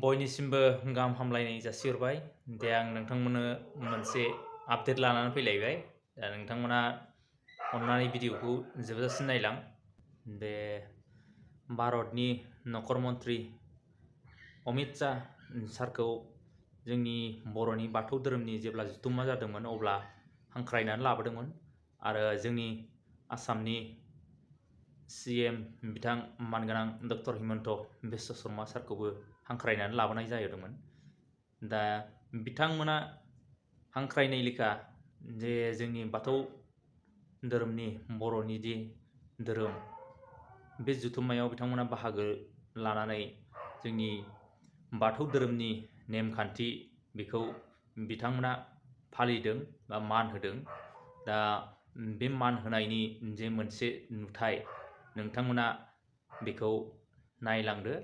बयनिसिमबो गाहाम हामलायनाय जासिहरबाय। दे आं नोंथांमोननो मोनसे आपडेट लानानै फैलायबाय। दा नोंथांमोना अन्नानै भिडिअखौ जोबजासिम नायलां। दे भारतनि नखर मन्त्रि अमित शाह सारखौ जोंनि बर'नि बाथौ धोरोमनि जेब्ला जथुम्मा जादोंमोन अब्ला हांख्रायनानै लाबोदोंमोन आरो जोंनि आसामनि CM बिथां मानगोनां डक्टर हिमन्त बिश्व शर्मा सारखौबो हांख्रायनानै लाबोनाय जादोंमोन। दा बिथांमोना हांख्रायनाय लेखा जे जोंनि बाथौ धोरोमनि बर'नि जि धोरोम बे जथुम्मायाव बिथांमोना बाहागो लानानै जोंनि बाथौ धोरोमनि नेमखान्थि बेखौ बिथांमोना फालिदों बा मान होदों। दा बे मान होनायनि जे मोनसे नुथाय नोंथांमोना बेखौ नायलांदो।